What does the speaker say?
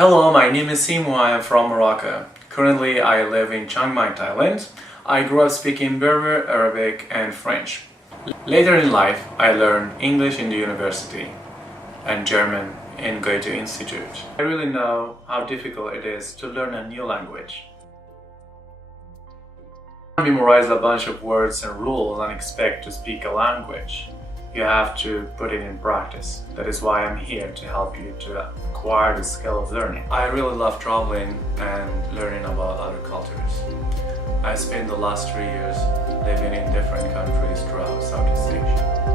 Hello, my name is Simo. I am from Morocco. Currently, I live in Chiang Mai, Thailand. I grew up speaking Berber, Arabic, and French. Later in life, I learned English in the university and German in Goethe Institute. I really know how difficult it is to learn a new language. You can't memorize a bunch of words and rules and expect to speak a language. You have to put it in practice. That is why I'm here to help you to acquire the skill of learning. I really love traveling and learning about other cultures. I spent the last 3 years living in different countries throughout Southeast Asia.